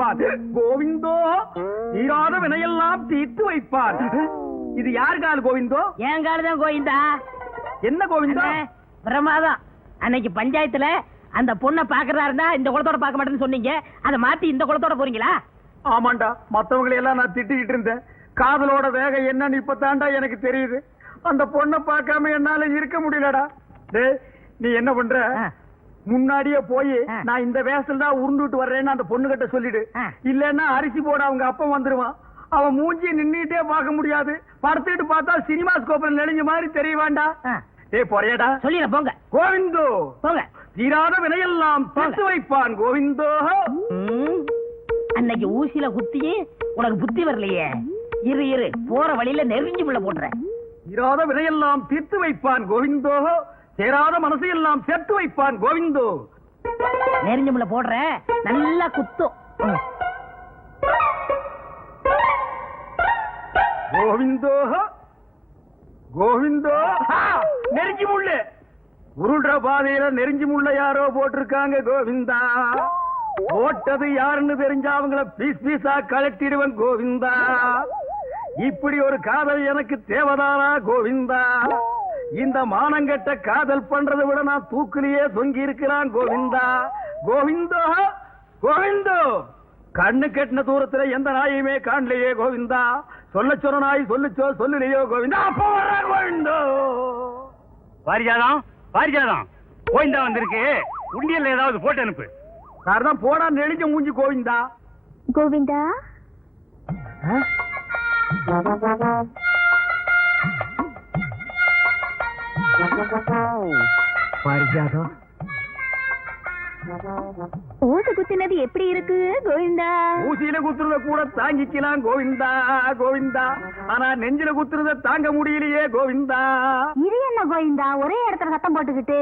வைப்பான் கோவிந்தோ, தீராத வினையெல்லாம் தீர்த்து வைப்பான். இது யார் கால் கோவிந்தோ? என் காலதான் கோவிந்தா. என்ன கோவிந்தா? பிரமாதம். அன்னைக்கு பஞ்சாயத்துல அந்த பொண்ணை பாக்குறாருன்னா இந்த குளத்தோட பார்க்க மாட்டேன்னு சொன்னீங்க, அதை மாத்தி இந்த குளத்தோட போறீங்களா? ஆமாண்டா, மத்தவங்களை எல்லாம் நான் திட்டிக்கிட்டு இருந்தேன். காதலோட வேகம் என்னன்னு இப்பதான்டா எனக்கு தெரியுது. அந்த பொண்ணை பார்க்காம என்னால இருக்க முடியலடா. டேய், நீ என்ன பண்ற? முன்னாடியே போய் நான் இந்த வேஷத்துல தான் உருண்டுட்டு வர்றேன்னு அந்த பொண்ணு கிட்ட சொல்லிடு. இல்லன்னா அரிசி போட அவங்க அப்பா வந்துருவான். அவன் மூஞ்சி நின்னுட்டே பார்க்க முடியாது. படுத்துட்டு பார்த்தா சினிமா ஸ்கோப்ல நெளிஞ்ச மாதிரி தெரிய வேண்டாம். டேய் போறியடா? சொல்லிட போங்க கோவிந்தோ, போங்க. தீராத வினையெல்லாம் தீர்த்து வைப்பான் கோவிந்தோ. அன்னைக்கு ஊசியில குத்தியே உனக்கு புத்தி வரலையே. இரு இரு, போற வழியில நெருங்கி உள்ள போடுறேன். தீராத வினையெல்லாம் தீர்த்து வைப்பான் கோவிந்தோ, சேராத மனசையெல்லாம் சேர்த்து வைப்பான் கோவிந்தோ. நெருங்கி உள்ள போடுற, நல்லா குத்தும். கோவிந்தோ கோவிந்தோ. நெருங்கி முள்ளு உருள்ற பாதையில நெருங்கி முள்ள யாரோ போட்டிருக்காங்க கோவிந்தா. போட்டது யாருன்னு தெரிஞ்சா அவங்கள பீஸ் பீஸா கலட்டிடுவன் கோவிந்தா. இப்படி ஒரு காதல் எனக்கு தேவதானா கோவிந்தா? இந்த மானங்கட்ட காதல் பண்றதை விட நான் தூக்கிலேயே தொங்கி இருக்கிறான் கோவிந்தா. கோவிந்தோ கோவிந்தோ. கண்ணு கெட்டின தூரத்துல எந்த நாயுமே காணலையே கோவிந்தா. சொல்ல சொன்ன நாய் சொல்லுச்சோ சொல்லலையோ கோவிந்தா. அப்ப வர கோவிந்தோ. பாரிஜாதம், பாரிஜாதம், கோவிந்தா வந்திருக்கு. உண்டியல்ல ஏதாவது போட்டு அனுப்பு. சார்தான் போடா நெளிஞ்ச மூஞ்சி கோவிந்தா. கோவிந்தா, பாரிஜாதம், ஊசி குத்தினது எப்படி இருக்கு கோவிந்தா? ஊசியில குத்துறத கூட தாங்கிக்கலாம் கோவிந்தா கோவிந்தா. ஆனா நெஞ்சில குத்துறத தாங்க முடியலையே கோவிந்தா. இது என்ன கோவிந்தா, ஒரே இடத்துல சத்தம் போட்டுக்கிட்டு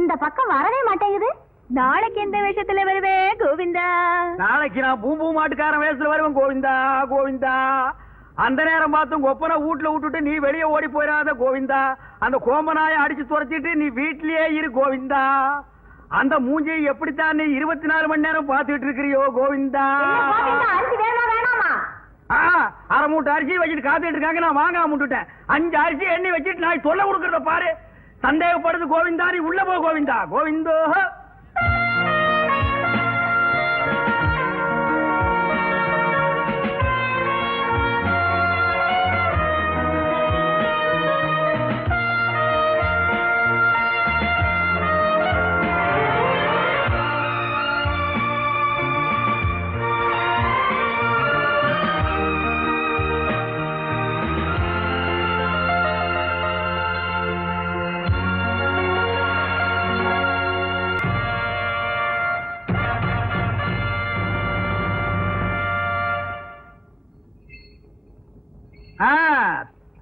இந்த பக்கம் வரவே மாட்டேங்குது? நாளைக்கு எந்த வேஷத்துல வருவே கோவிந்தா? நாளைக்கு நான் பூம்பூ மாட்டுக்காரன் வேஷத்துல வருவேன் கோவிந்தா கோவிந்தா. அந்த நேரம் பார்த்து கொப்பனை வீட்டுல விட்டுட்டு நீ வெளியே ஓடி போயிடாத கோவிந்தா. அந்த கோம்பனாய அடிச்சு துரைச்சிட்டு நீ வீட்லயே இரு கோவிந்தா. அந்த மூஞ்சியை எப்படித்தான் நீ 24 மணி நேரம் பாத்துட்டு இருக்கிறியோ கோவிந்தா. அரை மூட்டை அரிசி வச்சுட்டு காத்துட்டு இருக்காங்க. நான் வாங்காம விட்டுட்டேன். 5 அரிசி எண்ணெய் வச்சுட்டு நான் சொல்ல கொடுக்கறத பாரு. சந்தேகப்படுது கோவிந்தா. நீ உள்ள போ கோவிந்தா. கோவிந்தோ.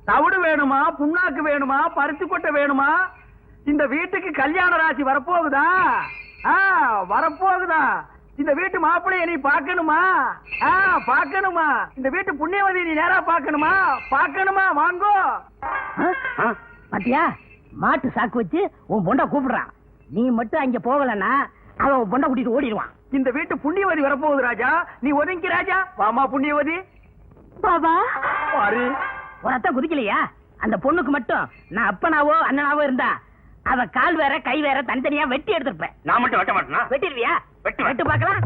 தவிடு வேணுமா, புண்ணாக்கு வேணுமா, பருத்தி கொட்டை வேணுமா? இந்த வீட்டுக்கு கல்யாண ராசி வரப்போகுதா? வரப்போகுதா? இந்த வீட்டு மாப்பிள்ளைய நீ பாக்கணுமா? பாக்கணுமா? இந்த வீட்டு புண்ணியவதி நீ நேரா பாக்கணுமா? பாக்கணுமா? வாங்கோ. பாத்தியா, மாட்டு சாக்கு வச்சு உன் பொண்டை கூப்பிடுறான். நீ மட்டும் அங்க போகலன்னா அவன் உன் பொண்டை கூட்டிட்டு ஓடிடுவான். இந்த வீட்டு புண்ணியவதி வரப்போகுது ராஜா. நீ ஒதுங்கி ராஜா. வாமா புண்ணியவதி. பாபா பாரு, உனத்தான் குதிக்கலையா? அந்த பொண்ணுக்கு மட்டும் நான் அப்பனாவோ அண்ணனாவோ இருந்தா அவ கால் வேற கை வேற தனித்தனியா வெட்டி எடுத்திருப்பேன். நான் மட்டும் வெட்ட மாட்டேனா? வெட்டிடுவியா? வெட்டு, வெட்டு பாக்கலாம்.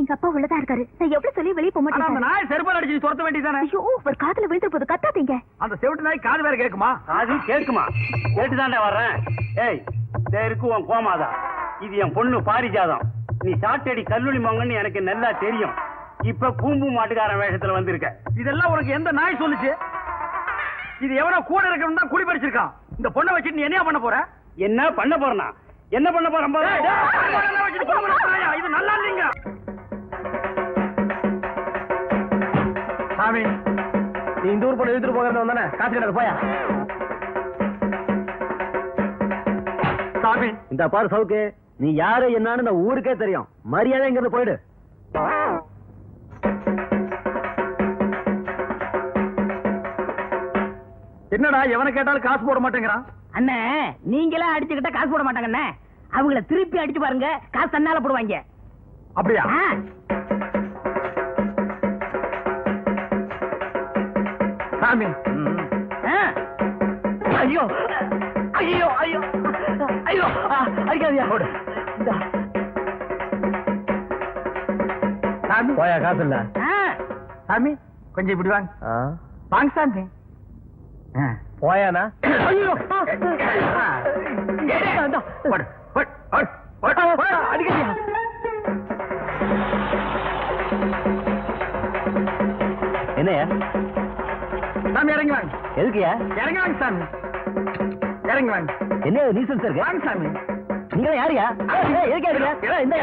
எங்க அப்பா உள்ளதா இருக்காரு. நான் எவ்வளவு சொல்லி வெளியே போக அந்த மாட்டேன். நாய் செருப்பால் அடிச்சு துரத்த வேண்டியதானே? ஐயோ, ஒரு காதுல விழுந்து போது கத்தாதீங்க. அந்த செவிட்டு நாய் காது வேற கேக்குமா? அது கேட்குமா? கேட்டுதான்டா வர்றேன். ஏய், இருக்கு உன் கோமாதா. இது என் பொண்ணு பாரிஜாதம். நீ சாட்டடி கல்லூரி மங்கன்னு எனக்கு நல்லா தெரியும். இப்ப பூம்பு மாட்டுக்காரன் வேஷத்துல வந்திருக்க. இதெல்லாம் உனக்கு எந்த நாய் சொல்லுச்சு? இது எவ்வளவு கூட இருக்கணும் தான் குடி பறிச்சிருக்கான். இந்த பொண்ணை வச்சுட்டு நீ என்ன பண்ண போற? என்ன பண்ண போறனா? என்ன பண்ண போறேன்? இது நல்லா இல்லைங்க சாமி. நீ இந்த ஊர் பொண்ணு இழுத்துட்டு போகிறது வந்தானே, காசு கிட்ட போயா. சாமி, இந்த பாரு சவுக்கு, நீ யாரு என்னன்னு இந்த ஊருக்கே தெரியும். மரியாதை இங்க இருந்து போயிடு. என்னடா எவனை கேட்டாலும் காசு போட மாட்டேங்கிறான்? அண்ணே, நீங்களே அடிச்சுக்கிட்டா காசு போட மாட்டாங்க. அவங்கள திருப்பி அடிச்சு பாருங்க, காசு தன்னால போடுவாங்க. அப்படியா? சாமி. ஐயோ ஐயோ ஐயோ ஐயோ அடிக்காதியா. சாமி போயா காசு இல்ல. சாமி கொஞ்சம் இப்படி வாங்க. வாங்க சாமி. போயானா? ஐயோ அடிக்காதியா. என்னையா சாமி இறங்கி வாங்க. எதுக்குயா? இறங்கி வாங்க சாமி. இறங்கி வாங்க. என்ன நீசன் சார்? வாங்க சாமி. நீங்க யாரியா? எதுக்கா இருக்க? இந்த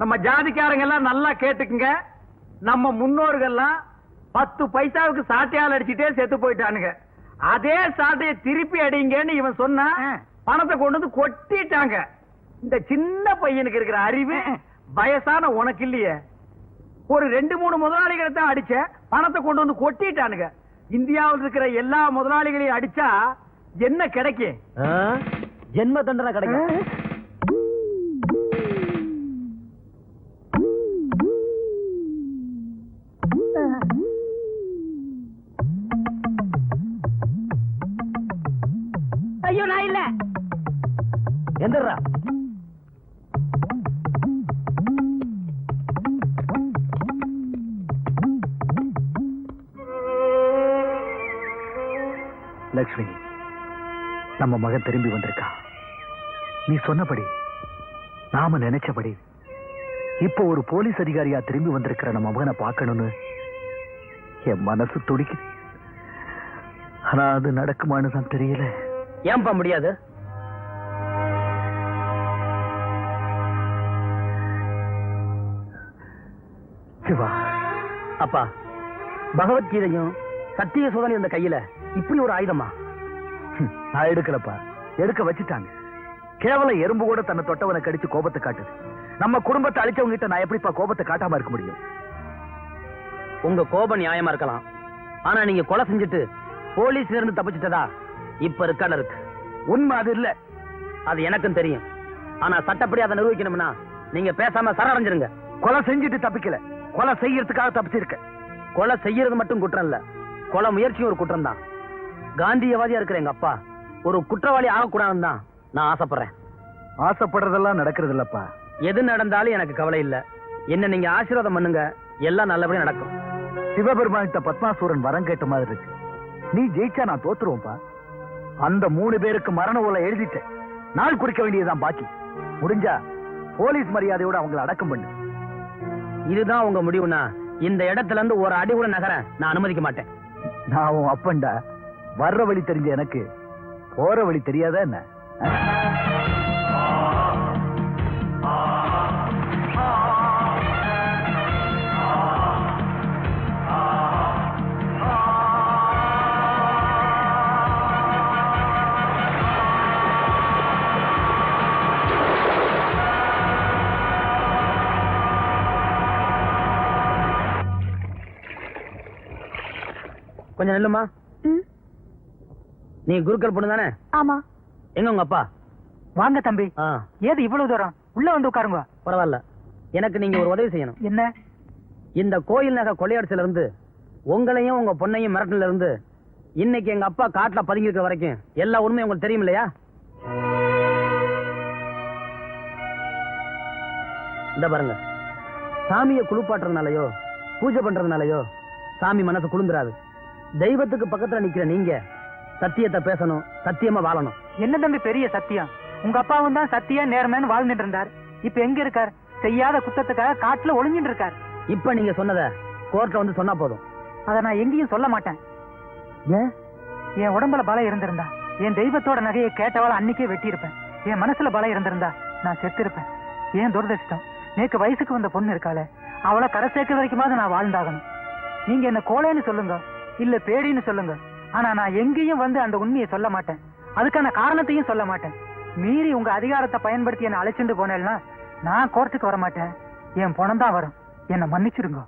நம்ம ஜாதிக்காரங்க எல்லாம் நல்லா கேட்டுக்குங்க. நம்ம முன்னோர்கள்லாம் 10 பைசாவுக்கு சாட்டையால் அடிச்சுட்டே செத்து போயிட்டானுங்க. அதே சாட்டையை திருப்பி அடிங்கன்னு இவன் சொன்னா பணத்தை கொண்டு வந்து கொட்டிட்டாங்க. இந்த சின்ன பையனுக்கு இருக்கிற அறிவு வயசான உனக்கு இல்லையே. ஒரு 2-3 முதலாளிகளை தான் அடிச்ச, பணத்தை கொண்டு வந்து கொட்டிட்டானுங்க. இந்தியாவில் இருக்கிற எல்லா முதலாளிகளையும் அடிச்சா என்ன கிடைக்கும்? ஜென்ம தண்டனை கிடைக்கும். ஐயோ நான் இல்ல. எந்திரா. லட்சுமி, நம்ம மகன் திரும்பி வந்திருக்கா. நீ சொன்னபடி, நாம நினைச்சபடி இப்போ ஒரு போலீஸ் அதிகாரியா திரும்பி வந்திருக்கிற நம்ம மகனை பார்க்கணும்னு என் மனசு துடிக்குது. ஆனா அது நடக்குமான்னு தான் தெரியல. ஏன்பா முடியாது? சிவா, அப்பா, பகவத்கீதையும் சத்திய சோதனை இந்த கையில இப்படி ஒரு ஆயுதமா? நான் எடுக்கலப்பா, எடுக்க வச்சுட்டாங்க. கேவலம் எறும்பு கூட தன்னை தொட்டவனை கடிச்சு கோபத்தை காட்டுது. நம்ம குடும்பத்தை அழிச்சவங்க கிட்ட நான் எப்படிப்பா கோபத்தை காட்டாம இருக்க முடியும்? உங்க கோபம் நியாயமா இருக்கலாம். ஆனா நீங்க கொலை செஞ்சுட்டு போலீஸ்ல இருந்து தப்பிச்சிட்டதா இப்ப இருக்கான இருக்கு. உண்மை அது இல்ல. அது எனக்கும் தெரியும். ஆனா சட்டப்படி அதை நிரூபிக்கணும்னா நீங்க பேசாம சரணடைஞ்சிருங்க. கொலை செஞ்சுட்டு தப்பிக்கல, கொலை செய்யறதுக்காக தப்பிச்சிருக்க. கொலை செய்யறது மட்டும் குற்றம் இல்ல, கொலை முயற்சியும் ஒரு குற்றம் தான். காந்தியவாதியா இருக்கிற எங்க அப்பா ஒரு குற்றவாளி ஆகக்கூடாதுன்னு தான் நான் ஆசைப்படுறேன். ஆசைப்படுறதெல்லாம் நடக்கிறது இல்லப்பா. எது நடந்தாலும் எனக்கு கவலை இல்ல. என்ன நீங்க ஆசீர்வாதம் பண்ணுங்க, எல்லாம் நல்லபடியா நடக்கும். சிவபெருமானிட்ட பத்மாசூரன் வரம் கேட்ட மாதிரி இருக்கு. நீ ஜெயிச்சா நான் தோத்துருவோம்பா. அந்த 3 பேருக்கு மரண ஓலை எழுதிட்ட. நாள் குறிக்க வேண்டியதுதான் பாக்கி. முடிஞ்சா போலீஸ் மரியாதையோட அவங்களை அடக்கம் பண்ணு. இதுதான் உங்க முடிவுனா இந்த இடத்துல இருந்து ஒரு அடி கூட நகர நான் அனுமதிக்க மாட்டேன். நான் உன் அப்பன்டா. வர்ற வழி தெரிஞ்ச எனக்கு போற வழி தெரியாதா என்ன? கொஞ்சம் நில்லுமா. நீ குருக்கள் பொண்ணு தானே? ஆமா. எங்க உங்க அப்பா? வாங்க தம்பி. ஏது இவ்வளவு தூரம்? உள்ள வந்து உட்காருங்க. பரவாயில்ல. எனக்கு நீங்க ஒரு உதவி செய்யணும். என்ன? இந்த கோயில் நகை கொள்ளையடிச்சல இருந்து உங்களையும் உங்க பொண்ணையும் மிரட்டல இருந்து இன்னைக்கு எங்க அப்பா காட்டுல பதுங்கி இருக்க வரைக்கும் எல்லா உண்மையும் உங்களுக்கு தெரியும் இல்லையா? இந்த பாருங்க, சாமியை குளிப்பாட்டுறதுனாலயோ பூஜை பண்றதுனாலயோ சாமி மனசு குளிந்துராது. தெய்வத்துக்கு பக்கத்துல நிக்கிற நீங்க சத்தியத்தை பேசணும், சத்தியமா வாழணும். என்ன தம்பி பெரிய சத்தியம்? உங்க அப்பாவும் தான் சத்தியா நேர்மைன்னு வாழ்ந்துட்டு இருந்தார். இப்ப எங்க இருக்கார்? செய்யாத குத்தத்துக்காக காட்டுல ஒளிஞ்சிட்டு இருக்கார். இப்ப நீங்க சொன்னத கோர்ட்ல வந்து சொன்னா போதும். அத நான் எங்கேயும் சொல்ல மாட்டேன். ஏன்? என் உடம்புல பலம் இருந்திருந்தா என் தெய்வத்தோட நகையை கேட்டவாள அன்னைக்கே வெட்டி இருப்பேன். என் மனசுல பலம் இருந்திருந்தா நான் செத்து இருப்பேன். ஏன் துரதிருஷ்டம், நேக்கு வயசுக்கு வந்த பொண்ணு இருக்காளே, அவளை கரை சேர்க்க வரைக்குமாவது நான் வாழ்ந்தாகணும். நீங்க என்ன கோழைன்னு சொல்லுங்க, இல்ல பேடின்னு சொல்லுங்க. ஆனா நான் எங்கேயும் வந்து அந்த உண்மையை சொல்ல மாட்டேன். அதுக்கான காரணத்தையும் சொல்ல மாட்டேன். மீறி உங்க அதிகாரத்தை பயன்படுத்தி என்ன அழைச்சிட்டு போனேன்னா நான் கோர்ட்டுக்கு வர மாட்டேன். என் பணம் தான் வரும். என்ன மன்னிச்சிருங்க.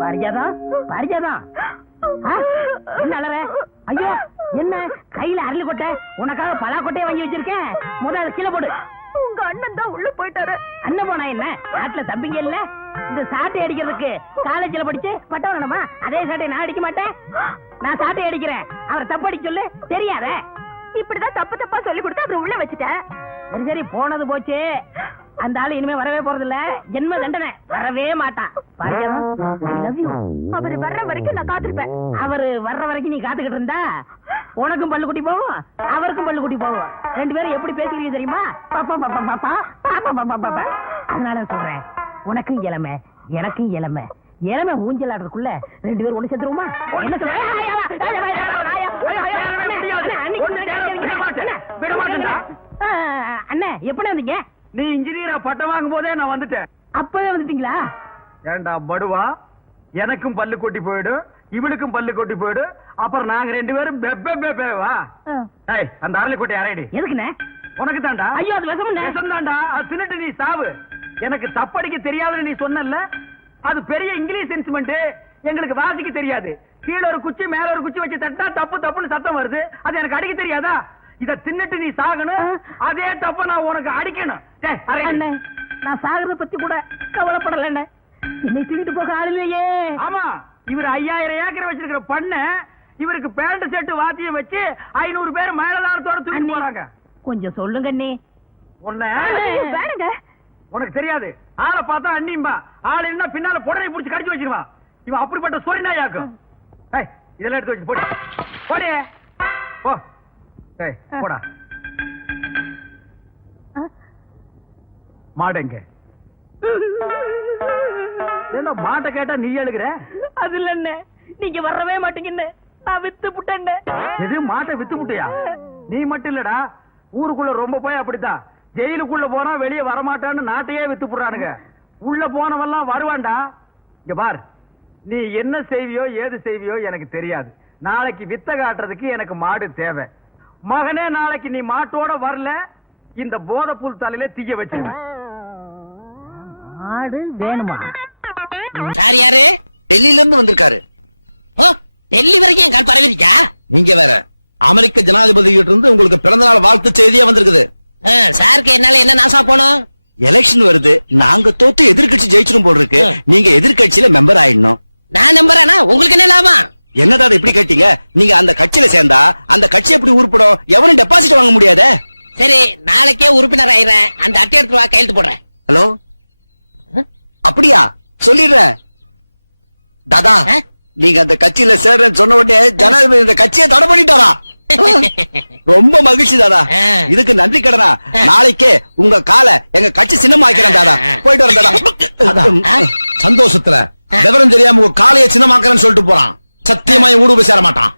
பாரிஜாதம் பாரிஜாதம் என்ன அலற? ஐயோ என்ன கையில அரளி கொட்டை, உனக்காக பலா கொட்டையை வாங்கி வச்சிருக்கேன். முதல்ல கீழே போடு. உங்க அண்ணன் தான் உள்ள போயிட்டாரு. அண்ணன் போனா என்ன, நாட்டுல தம்பிங்க இல்ல? இந்த சாட்டை அடிக்கிறதுக்கு காலேஜ்ல படிச்சு பட்டம் வேணுமா? அதே சாட்டை நான் அடிக்க மாட்டேன். நான் சாட்டை அடிக்கிறேன், அவர் தப்பு அடிக்க சொல்லு. தெரியாத இப்படிதான் தப்பு தப்பா சொல்லி கொடுத்து அப்புறம் உள்ள வச்சுட்டேன். சரி சரி, போனது போச்சு. அந்த ஆளு இனிமே வரவே போறது இல்ல. ஜென்ம தண்டனை, வரவே மாட்டான். அவரு வர்ற வரைக்கும் நான் காத்திருப்பேன். அவரு வர்ற வரைக்கும் நீ காத்துக்கிட்டு இருந்தா உனக்கும் பல்லு குட்டி போகும், அவருக்கும் பல்லு குட்டி போகும். ரெண்டு பேரும் எப்படி பேசுறீங்க தெரியுமா? பாப்பா பாப்பா பாப்பா பாப்பா பாப்பா பாப்பா. அதனால சொல்றேன், உனக்கும் இளமை எனக்கும் இளமை. இளமை ஊஞ்சல் ஆடுறதுக்குள்ள ரெண்டு பேரும் ஒண்ணு சேர்த்துருவோமா? என்ன சொல்ற? அண்ணே எப்படி வந்தீங்க? நீ இன்ஜினியரா பட்டம் வாங்கும் போதே நான் வந்துட்டேன். அப்பவே வந்துட்டீங்களா? ஏண்டா படுவா, எனக்கும் பல்லு கொட்டி போயிடும், இவனுக்கும் பல்லு கொட்டி போயிடும். அப்புறம் நாங்க ரெண்டு பேரும் பெப்பேவா? ஏய், அந்த அரளி கொட்டை அரைடி. எதுக்குண்ணே? உனக்கு தாண்டா. ஐயோ, அது விஷம் விஷம் தாண்டா. அது தின்னுட்டு நீ சாவு. எனக்கு தப்படிக்க தெரியாதுன்னு நீ சொன்னல, அது பெரிய இங்கிலீஷ் இன்ஸ்ட்ருமெண்ட். எங்களுக்கு வாசிக்க தெரியாது. கீழ ஒரு குச்சி மேல ஒரு குச்சி வச்சு தட்டா தப்பு தப்புன்னு சத்தம் வருது. அது எனக்கு அடிக்க தெரியாதா? இத தின்னுட்டு நீ சாகணும், அதே தப்ப நான் உனக்கு அடிக்கணும். அண்ணே, நான் சாகிறத பத்தி கூட கவலைப்படல. என்னை தூக்கிட்டு போக ஆள் இல்லையே. ஆமா, இவர் 5000 ஏக்கர் வச்சிருக்கிற பண்ண, இவருக்கு பேண்ட் செட்டு வாத்தியம் வச்சு 500 பேர் மேலதாரத்தோட தூக்கி போறாங்க. கொஞ்சம் சொல்லுங்க அண்ணே. வேணுங்க, உனக்கு தெரியாது. ஆளை பார்த்தா அண்ணிம்பா, ஆள் என்ன பின்னால புடனை புடிச்சு கடிச்சு வச்சிருவான். இவன் அப்படிப்பட்ட சொரிநாயாக்கும். இதெல்லாம் எடுத்து வச்சு போடு போடே போ. போடா. மாடுங்க. என்ன மாட்டை கேட்டா நீ எழுகிற? அது இல்ல, நீங்க வரவே மாட்டீங்கன்னு நான் வித்து புட்டேன். எது, மாட்டை வித்து புட்டியா? நீ மட்டும் இல்லடா, ஊருக்குள்ள ரொம்ப போய் அப்படித்தான். ஜெயிலுக்குள்ள போனா வெளியே வரமாட்டான்னு நாட்டையே வித்து புடுறானுங்க. உள்ள போனவெல்லாம் வருவான்டா. இங்க பார், நீ என்ன செய்வியோ ஏது செய்வியோ எனக்கு தெரியாது. நாளைக்கு வித்த காட்டுறதுக்கு எனக்கு மாடு தேவை. மகனே, நாளைக்கு நீ மாட்டோட வரல, இந்த போதைப்புல் தலையில தீய வச்சு. மாடு வேணுமா? சார் யாரு? டெல்லியில இருந்து வந்திருக்காரு. ஓ, டெல்லி வரைக்கும் என் கால் பரவிருக்கா? நீங்க வேற, அமெரிக்க ஜனாதிபதி கிட்ட இருந்து உங்களுக்கு பிறந்த நாள் வாழ்த்து செய்தியா வந்திருக்குது. சாருக்கு என்னால என்ன நாசா போனோம்? எலெக்ஷன் வருது, நாங்க தோத்து எதிர்கட்சி ஜெயிச்சிரும் போல் இருக்கு. நீங்க எதிர்கட்சியில மெம்பர் ஆயிடணும். நான் நம்புறேனா? உங்களுக்கு என்ன லாபம்? என்னடா இப்படி கேட்டீங்க? நீங்க அந்த கட்சியில சேர்ந்தா அந்த கட்சி எப்படி உருப்படும்? எவனும் டெபாசிட் வாங்க முடியாதே. சரி, நாளைக்கே உறுப்பினர் ஆயிடுறேன். அந்த அட்டை எடுத்து வா, கையெழுத்து போடுறேன். ஹலோ, அப்படியா? சொல்லிடுறேன். தாதா, நீங்க அந்த கட்சியில சேர்றேன்னு சொன்ன உடனே ஜனாதிபதி இந்த கட்சியை தடை பண்ணிட்டாரா? ரொம்ப மகிழ்ச்சி தாதா. இதுக்கு நன்றி கடனா. நாளைக்கே உங்க காலை எங்க கட்சி சின்னமாக்கிறேன் தாதா. போயிட்டு வரேன் தாதா. சந்தோஷத்துல விவரம் தெரியாம உங்க காலையை சின்னமாக்கிறேன்னு சொல்லிட்டு போறான். சத்தியமா ஊடு போய் சேர மாட்டான்.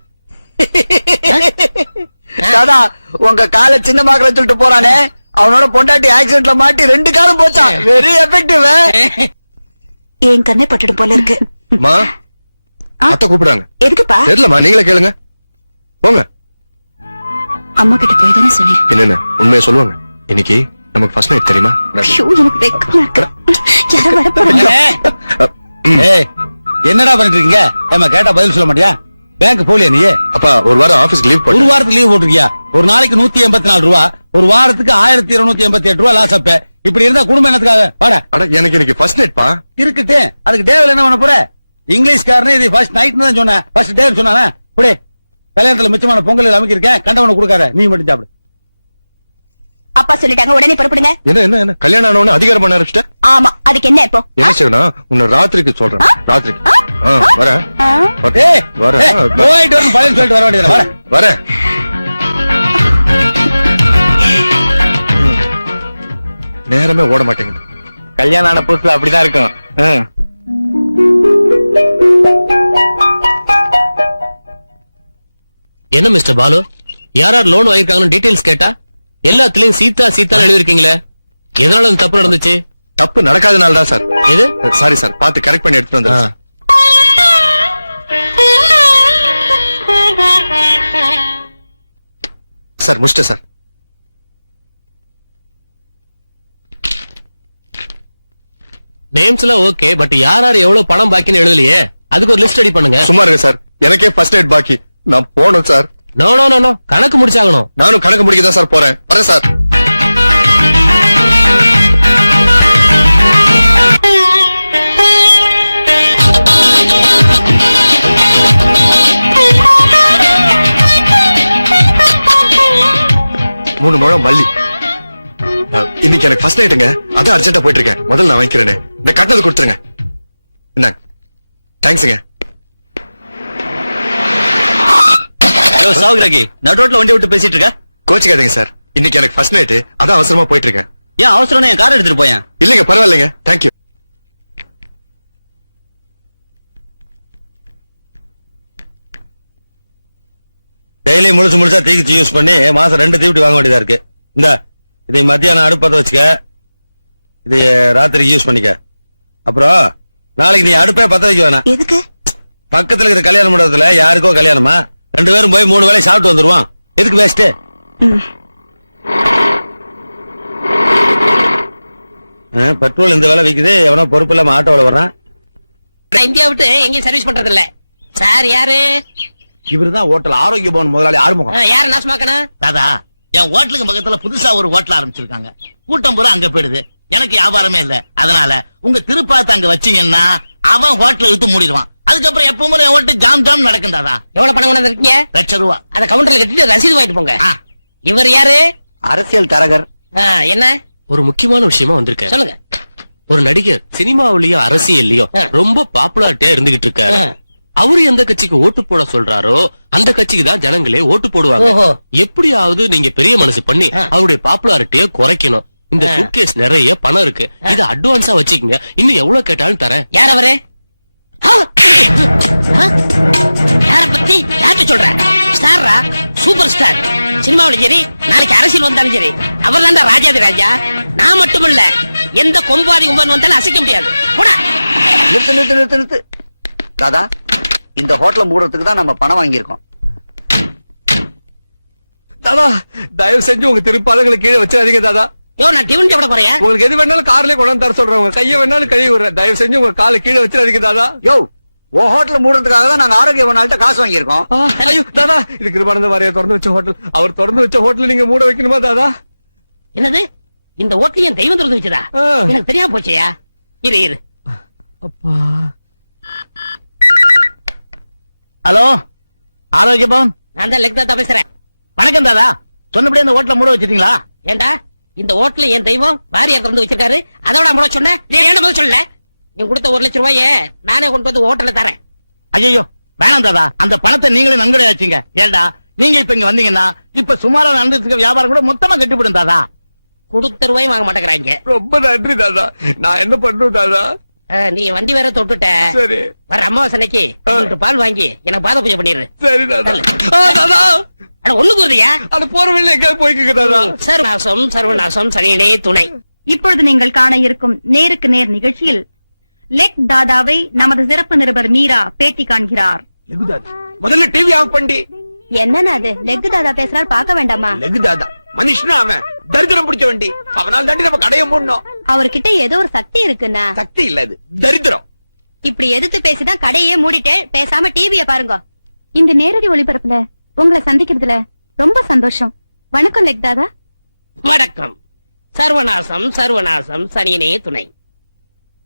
தாதா, உங்க காலை சின்னமாக்கிறேன்னு சொல்லிட்டு போறானே, அவனோட பொண்டாட்டி ஆக்சிடென்ட்ல மாட்டி 2 காலம் போச்சான். Very effective. என் கண்ணே பட்டுடு போல இருக்கு. அத்தை கூப்பிடுறாங்க. எதுக்குப்பா? தெரியலமா, நீங்களே கேளுங்க. போங்க. அம்மா கிட்ட போய் தானே சொன்னேன். என்னென்ன உண்மையை சொல்லுவாங்க. இன்னைக்கு நமக்கு ஃபர்ஸ்ட் நைட் தெரியுமா? எனக்கு வெக்கமா இருக்கு. யாரோ வர போறாங்க. என்னடா பண்ணிட்டு இருக்கீங்க? ஏமா கேட்டா பதில் சொல்ல மாட்டியா? பேங்க் போலியா நீ? அப்பா, ஒரு வாரம் ஆபீஸ்க்கு லீவ் போட்டு. ஒரு வாரத்துக்கு லீவ் போட்டுருக்கியா? ஒரு நாளைக்கு 184 ரூபா, ஒரு வாரத்துக்கு 1288 ரூபா லாஸ் அப்ப. இப்படி இருந்தா குடும்பம் என்னத்துக்காக? வாடா. எனக்கு இன்னைக்கு ஃபர்ஸ்ட் நைட் பா. இருக்கட்டே, அதுக்கு டேவில் என்ன பண்ண போற? இங்கிலீஷ்காரனே இது ஃபர்ஸ்ட் நைட்னு தான் சொன்னேன். ஃபர்ஸ்ட் டேன்னு சொன்னானே. புடி, கல்யாணத்துல மிச்சமான பொங்கல் அமைக்கிருக்கேன், கண்டவனை கொடுக்காத. நீ மட்டும் சாப்பிடு. அப்பா சொல்லிட்டாங்க, உடனே புறப்படுங்க. என்ன கல்யாணம் ஆனவன அதிகாரம் பண்ண ஆரம்பிச்சிட்ட? ஆமா, அதுக்கு என்ன இப்போ? என்ன செய்யணும்? உன்னை ராத்திரிக்கு சொல்றேன். ராத்திரிக்கு வரேன். போயிட்டு வரணும், பழைய சொல்லிட்டு வர வேண்டியது. வரேன். நேரமே ஓட மாட்டேங்குது. கல்யாணம் ஆன புதுசுல அப்படிதான் இருக்கும். என்ன மிஸ்டர் பாலு, யார் லோன் வாங்கிருக்காங்கன்னு டீடைல்ஸ் கேட்டா எல்லாத்துலயும் சீதா சீதா எழுதிருக்கீங்களே, எதனால இந்த தப்பு நடந்துச்சு? தப்பு நடக்காதனால தான் சார். எது? சாரி சார், பார்த்து கரெக்ட் பண்ணி எடுத்துட்டு வந்தேன். சார் முடிச்சிட்டேன் சார். நேம்ஸ் எல்லாம் ஓகே, பட் யார் யார் எவ்வளவு பணம் பாக்கின்னு எழுதலையே, அதுக்கு ஒரு லிஸ்ட் ரெடி பண்ணுங்க. சும்மா இருங்க சார், எனக்கே ஃபர்ஸ்ட் எய்ட் பாக்கி, நான் போகணும் sir. No no no no, கணக்கு முடிச்சாகணும். நானும் கணக்கு முடிக்க தான் சார் போறேன். வரேன் சார். மூணு முழம் மல்லி. இன்னைக்கு எனக்கு ஃபர்ஸ்ட் நைட்டுங்க, அதான் அர்ஜென்ட்டா போயிட்டு இருக்கேன். முதல்ல நான் வாங்கிக்கிறேனே, இந்த கட்டணத்தை கொடுத்துருங்க. என்ன தேங்க்ஸுங்க. சாவுகிராகி நடுரோட்ல வண்டி விட்டு பேசிட்டு இருக்க. கோச்சிக்காதீங்க சார், இன்னைக்கு எனக்கு ஃபர்ஸ்ட் நைட்டு, அதான் அவசரமா போயிட்டு இருக்கேன். ஏன் அவசரம், என் கார் எடுத்துட்டு போயேன். இல்லைங்க பரவாயில்லைங்க, தேங்க்யூ. டெய்லி முழுசா தீக்குச்சி யூஸ் பண்ணி மாசம் 2 தீவட்டி வாங்க வேண்டியதா இருக்கு. இந்த இதை மத்தியானம் அடுப்பத்தை வச்சுக்க, இதை ராத்திரிக்கு யூஸ் பண்ணிக்க. அப்புறம் நாளைக்கு நீ அடுப்பே பத்த வைக்க வேணாம். எதுக்கு? பக்கத்துல இருக்கிற கல்யாண மண்டபத்துல யாருக்கோ கல்யாணமா, 2 பேரும் போய் 3 வேளை சாப்பிட்டு வந்துருவான். எதுக்கு வேஸ்ட்? பெட்ரோல் இந்த வேலை விக்குது, எவனோ பொறுப்பு இல்லாம ஆட்டோல வர்றான். இந்தியா விட்டு எங்கேயும் சர்வீஸ் பண்றது இல்ல சார். யாரு? இவருதான் ஹோட்டல் ஆரோக்கிய பவன் முதலாளி ஆறுமுகம். யாரு நாசமாக்கணும்? தாதா, என் ஹோட்டலுக்கு பக்கத்துல புதுசா ஒரு ஹோட்டல் ஆரம்பிச்சிருக்காங்க. கூட்டம் பூரா அங்க போயிடுது, எனக்கு வியாபாரமே இல்ல. அதனால உங்க திருப்பாத்த அங்க வச்சீங்கன்னா அவன் ஹோட்டல் இழுத்து மூடிடுவான். அதுக்கப்புறம் எப்பவும் என் ஹோட்டல் ஜாம் ஜாம் நடக்கும். தாதா, எவ்வளவு பணம் கொண்டு இருக்கீங்க? ₹1,00,000. அத கவுண்டர்ல கட்டிட்டு ரசீது வாங்கிட்டு போங்க. இவர் யாரு? அரசியல் தரகர். என்ன ஒரு முக்கியமான விஷயமா வந்திருக்கேன். சொல்லுங்க. ஒரு நடிகர் சினிமாவிலயும் அரசியல்லயும் ரொம்ப பாப்புலாரிட்டியா இருந்துகிட்டு இருக்காரு. அவரு எந்த கட்சிக்கு ஓட்டு போட சொல்றாரோ அந்த கட்சிக்கு தான் ஜனங்களே ஓட்டு போடுவாங்க. எப்படியாவது நீங்க பெரிய மனசு பண்ணி அவருடைய பாப்புலாரிட்டிய குறைக்கணும். இந்த சூட்கேஸ் நிறைய பணம் இருக்கு, இத அட்வான்ஸா வச்சுக்கோங்க, இன்னும் எவ்வளவு கேட்டாலும் தரேன். யார் அவரு? யார பத்தி யார்கிட்ட சொல்ற? ஸ்டாரா? Super star. சினிமாவில சரி, நாளைக்கு அரசியல் வந்தாலும் சரி, அவர் தான்டா ராஜாதி ராஜா. நான் மட்டுமல்ல, எந்த கொம்பாதி கும்பன் வந்தாலும் அசைக்க முடியாது. போடா. நிறுத்து நிறுத்து நிறுத்து நிறுத்து. தாதா, இந்த ஹோட்டலை மூடுறதுக்கு தான் நம்ம பணம் வாங்கியிருக்கோம். தாதா தயவு செஞ்சு உங்க திருப்பாதங்களை கீழே வச்சிடாதீங்க தாதா. யோ, நான் டிவன் சாப்பிட போறேன். உங்களுக்கு எது வேணாலும் கார்லயே கொண்டாந்து தர சொல்றேன். உங்க கையை வேணாலும் கழுவி விடுறேன். தயவு செஞ்சு உங்க காலை கீழே வச்சிடாதீங்க தாதா. யோ, ஓ ஹோட்டலை மூடுறதுக்காக தான் நாங்க ஆரோக்கியவனால்ட்ட காசு வாங்கியிருக்கோம். ஐயோ தாதா, இது கிருபானந்த வாரியா திறந்து வச்ச ஹோட்டல். அவர் திறந்து வச்ச ஹோட்டல் நீங்க மூட வைக்கணுமா தாதா? என்னது? இந்த ஹோட்டல் என் தெய்வம் திறந்து வச்சதா? எனக்கு தெரியாம போச்சையா? இரு இரு. அப்பா. ஹலோ, ஆரோக்கிய பவன். நான் தான் லெக் தாத்தா பேசுறேன். வணக்கம் தாதா. சொன்னபடியே இந்த ஹோட்டலை மூட வச்சிட்டீங்களா? ஏண்டா, இந்த ஹோட்டல் என் தெய்வம் வாரியார் திறந்து வச்சிருக்காரு, அதோட முட சொன்னேன். ஏன் முதல் சொல்லல? நீ கொடுத்த 1,00,000 ரூபாய நானே கொண்டு வந்து ஹோட்டல்ல தரேன். ஐயோ வேணாம் தாதா, அந்த பணத்தை நீங்களே நன்கொடை ஆச்சுங்க. ஏண்டா, நீங்க இப்ப இங்க வந்தீங்கன்னா இப்ப சுமாரா நடந்துட்டு வியாபாரம் கூட மொத்தமா கட்டிவிடும் தாதா. கொடுத்த ரூபாய் வாங்க மாட்டேங்கிறாங்க. ரொம்ப நன்றி தாதா. நான் என்ன பண்றேன் தாதா? நீ வண்டி வேற தொட்டுட்ட. சரி, வர அமாவாசனைக்கு 2 பால் வாங்கி எனக்கு பாத பூஜை பண்ணிடு. சரி தாதா. தாதா, அட ஒண்ணு கூறுதியா? அது போற வழியில எங்கேயாவது போய்க்குங்க தாதா. சர்வநாசம் சர்வநாசம் சனியிலே துணை. இப்பொழுது நீங்கள் காண இருக்கும் நேருக்கு நேர் நிகழ்ச்சியில் லெக் தாதாவை நமது சிறப்பு நிருபர் மீரா பேட்டி காண்கிறார். முதல்ல டிவி ஆஃப் பண்ணி. என்னன்னா அது? லெக் தாதா பேசுறாரு, பார்க்க வேண்டாமா? லெகு தாதா மனுஷனா அவன்? தரித்திரம் பிடிச்ச வண்டி. அவனால் தாண்டி நம்ம கடைய மூடணும். அவர்கிட்ட ஏதோ ஒரு சக்தி இருக்குன்னா. சக்தி இல்ல, இது தரித்திரம். இப்படி எதிர்த்து பேசிதான் கடையே மூடிட்டு பேசாம டிவிய பாருங்க. இந்த நேரடி ஒளிபரப்புல உங்களை சந்திக்கிறதுல ரொம்ப சந்தோஷம். வணக்கம் லெக் தாதா. வணக்கம். சர்வநாசம் சர்வநாசம் சனியிலே துணை.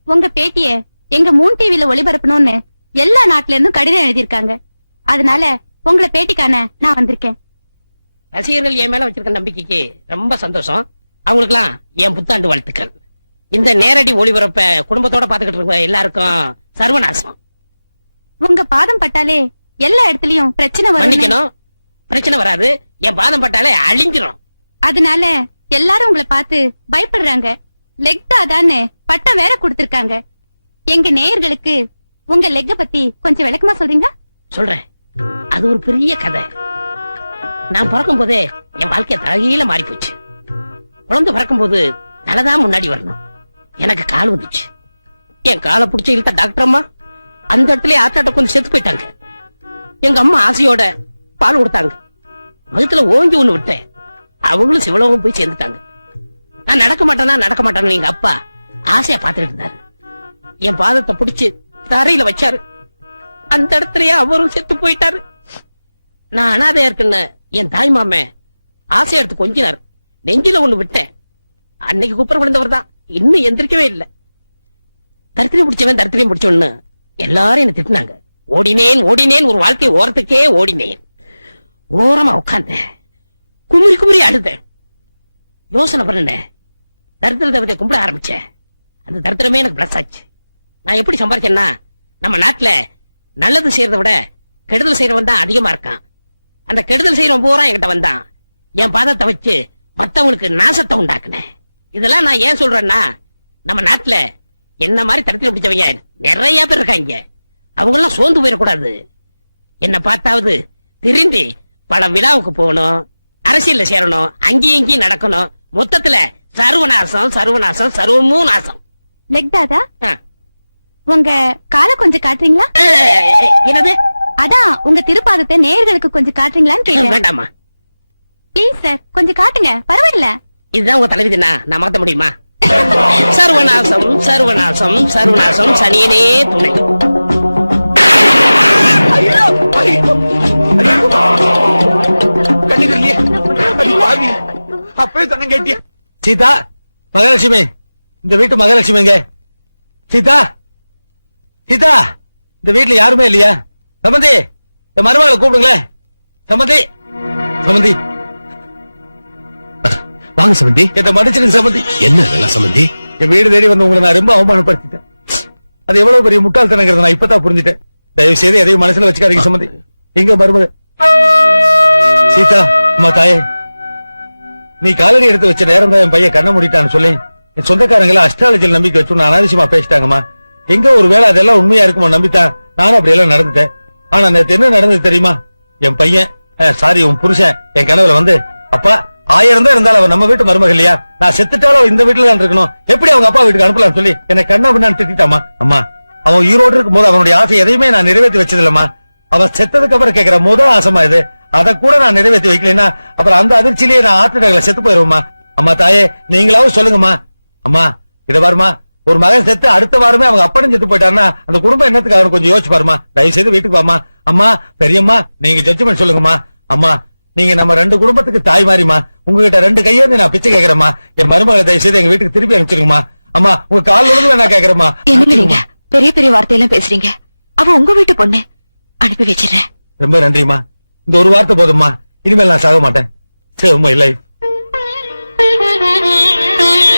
உங்க பேட்டிய எங்க 3 டிவில ஒளிபரப்பணும்னு எல்லா நாட்டுல இருந்தும் கடிதம் எழுதியிருக்காங்க. அதனால உங்களை பேட்டிக்கான நான் வந்திருக்கேன். ரசிகர்கள் என் மேல வச்சிருக்க நம்பிக்கைக்கு ரொம்ப சந்தோஷம். அவங்களுக்குலாம் என் புத்தாண்டு வாழ்த்துக்கள். இந்த நேரடி ஒளிபரப்ப குடும்பத்தோட பாத்துக்கிட்டு இருக்க எல்லாருக்கும் சர்வநாசம். உங்க பாதம் பட்டாலே எல்லா இடத்துலயும் பிரச்சனை வரும். மன்னிக்கணும், பிரச்சனை வராது. என் பாதம் பட்டாலே அழிஞ்சிரும். அதனால எல்லாரும் உங்களை பார்த்து பயப்படுறாங்க. லெக் தாதான்னு பட்டம் வேற கொடுத்திருக்காங்க. எங்க நேயர்களுக்கு உங்க லெக்க பத்தி கொஞ்சம் விளக்கமா சொல்றீங்களா? சொல்றேன். அது ஒரு பெரிய கதை. நான் பிறக்கும் போதே என் வாழ்க்கை தலைகீழ மாறி போச்சு. குழந்தை பிறக்கும் போது தலைதான் முன்னாடி வரணும். எனக்கு கால் வந்துச்சு. என் காலை பிடிச்ச இழுத்த டாக்டர் அம்மா அந்த இடத்துல ஆட்டாட்ட கொஞ்சம் செத்து போயிட்டாங்க. எங்க அம்மா ஆசையோட பால் கொடுத்தாங்க. மகத்துல ஓங்கி ஒண்ணு விட்டேன். அவங்களும் சிவலோகம் போய் சேர்ந்துட்டாங்க. நான் நடக்க மாட்டேன்னா எங்க அப்பா ஆசையா பாத்துக்கிட்டு இருந்தாரு. என் பாதத்தை பிடிச்சு தரையில வச்சாரு. அந்த இடத்துலயே அவரும் செத்து போயிட்டாரு. நான் அனாதையா இருக்குன்னு என் தாய் மாமன் ஆசை எடுத்து கொஞ்சினார். நெஞ்சில ஒண்ணு விட்டேன். அன்னைக்கு குப்புற விழுந்தவர் தான் இன்னும் எந்திரிக்கவே இல்லை. தரித்திரம் பிடிச்சவன் தரித்திரம் பிடிச்சவன்னு எல்லாரும் என்ன திட்டினாங்க. ஓடினேன் ஓடினேன், ஒரு வாழ்க்கை ஓரத்துக்கே ஓடினேன். ஓரமா உட்கார்ந்தேன், குமுறி குமுறி அழுதேன். யோசனை பண்ணேன், தரித்திர தேவதையை கும்பிட ஆரம்பிச்சேன். அந்த தரித்திரமே எனக்கு பிளஸ் ஆச்சு. நான் எப்படி சம்பாரிச்சேன்னா, நம்ம நாட்டுல நல்லது செய்யறதை விட கெடுதல் செய்யறவன் தான் அதிகமா இருக்கான். அந்த கெடுதல் செய்யறவன் பூரா என்கிட்ட வந்தான். என் பாதத்தை வச்சு மத்தவங்களுக்கு நாசத்தை உண்டாக்குனேன். இதெல்லாம் நான் ஏன் சொல்றேன்னா, நம்ம நாட்டுல என்ன மாதிரி தரித்திரம் பிடிச்சவங்க நிறைய பேர் இருக்காங்க. அவங்க எல்லாம் சோர்ந்து போயிடக்கூடாது. என்ன பார்த்தாவது திரும்பி பல விழாவுக்கு போகணும், அரசியல்ல சேரணும், அங்கேயும் இங்கேயும் நடக்கணும். மொத்தத்துல சர்வநாசம் சர்வநாசம் சர்வமும் நாசம். லெக் தாதா, உங்க காலை கொஞ்சம் காட்டுறீங்களா? என்னது? அதான் உங்க திருப்பாதத்தை நேயர்களுக்கு கொஞ்சம் காட்டுறீங்களான்னு கேட்டேன். வேண்டாமா? ப்ளீஸ் சார், கொஞ்சம் காட்டுங்க, பரவாயில்ல. இதுதான் உங்க தலைவிதினா நான் மாத்த முடியுமா? சர்வநாசம் சர்வநாசம் சர்வநாசம் சனியனே துணை. சீதா, மகாலட்சுமி, இந்த வீட்டு மகாலட்சுமி எங்க? சீதா, சீதா, இந்த வீட்டுல யாருமே இல்லையா? சம்பந்தி, இந்த மருமகளை கூப்பிடுங்களேன். சம்பந்தி, சம்பந்தி, வாங்க சம்பந்தி. இதை மன்னிச்சிருங்க சம்பந்தி. என்ன நல்லா சம்பந்தி? என் வீடு தேடி வந்து உங்களை நான் ரொம்ப அவமானப்படுத்திட்டேன். அது எவ்வளவு பெரிய முட்டாள்தனங்கிறத நான் இப்பதான் புரிஞ்சுட்டேன். தயவு செய்து எதையும் மனசுல வச்சுக்காதீங்க சம்பந்தி. எங்க மருமக சீதா, அம்மா தாயே, நீ காலடி எடுத்து வச்ச நேரம் தான் என் பையன் கண்ண மூடிட்டான்னு சொல்லி என் சொந்தக்காரங்களை அஸ்ட்ராலஜியில் நம்பிக்கை வச்சு அனாவசியமா பேசிட்டாங்கம்மா. எங்க ஒரு வேளை அதெல்லாம் உண்மையா இருக்குமா நம்பித்தான் நானும் அப்படி எல்லாம் நடந்துட்டேன். ஆனா நேத்து என்ன நடந்தது தெரியுமா? என் பையன், சாரி உன் புருஷன், என் கனவுல வந்து, அப்பா 1000 தான் இருந்தாலும் அவன் நம்ம வீட்டு மருமகள் இல்லையா, நான் செத்துட்டாலும் இந்த வீட்டுல தான் இருக்கணும், எப்படி அவங்க அப்பா வீட்டுக்கு அனுப்பலாம் சொல்லி என்னை கண்ணா பின்னான்னு திட்டாமா. அம்மா, அவன் ஈரோடு இருக்கும் போது அவனுடைய ஆசை எதையுமே நான் நிறைவேற்றி வச்சது இல்லம்மா. அவன் செத்ததுக்கு அப்புறம் கேட்கிற முதல் ஆசைமா இது. அதை கூட நான் நிறைவேற்றி வைக்கலன்னா அப்புறம் அந்த அதிர்ச்சியிலேயே நான் ஆத்திரங்களை செத்து போயிருவோம்மா. அம்மா தாயே, நீங்களாவது சொல்லுங்கம்மா. அம்மா, இத பாருமா, ஒரு மகன் செத்து அடுத்த வாரமே அவங்க அப்பனும் செத்து போயிட்டாருன்னா அந்த குடும்பம் என்னத்துக்கு அவனு கொஞ்சம் யோசிச்சு பாருமா. தயவு செய்து வீட்டுக்கு வாமா. அம்மா, பெரியம்மா, நீங்க ஜட்ஜ்மெண்ட் சொல்லுங்கம்மா. அம்மா, நீங்க நம்ம 2 குடும்பத்துக்கு தாய் மாறிமா. உங்ககிட்ட 2 கையேந்து நான் பிச்சை கேட்கறேம்மா. என் மருமகளை தயவு செய்து எங்க வீட்டுக்கு திருப்பி அனுப்பிச்சிருங்கம்மா. அம்மா, உங்க கால் விழுந்து நான் கேட்கறேம்மா. என்னங்க பெரிய பெரிய வார்த்தையெல்லாம் பேசுறீங்க? அவ உங்க வீட்டு பொண்ணு, அனுப்பி வச்சிடறேன். ரொம்ப நன்றிமா. இந்த ஒரு வார்த்தை போதும்மா. இனிமேல் நான் சாக மாட்டேன். Save my life.